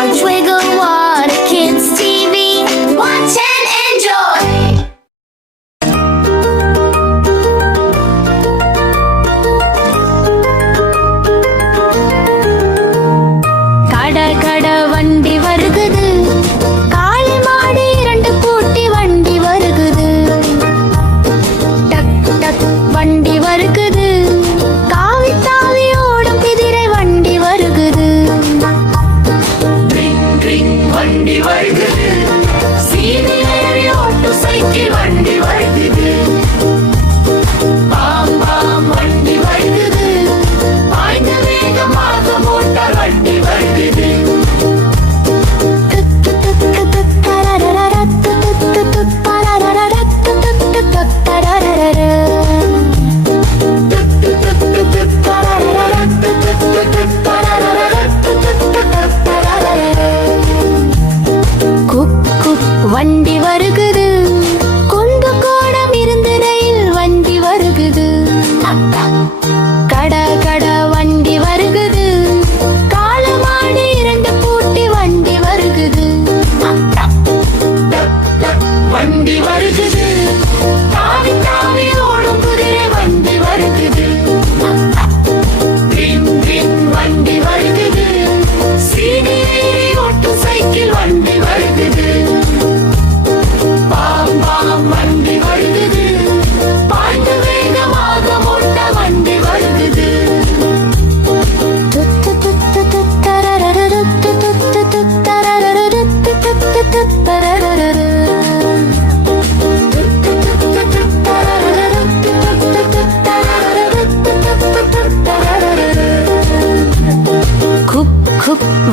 我会更。One day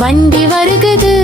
வண்டி வருகுது.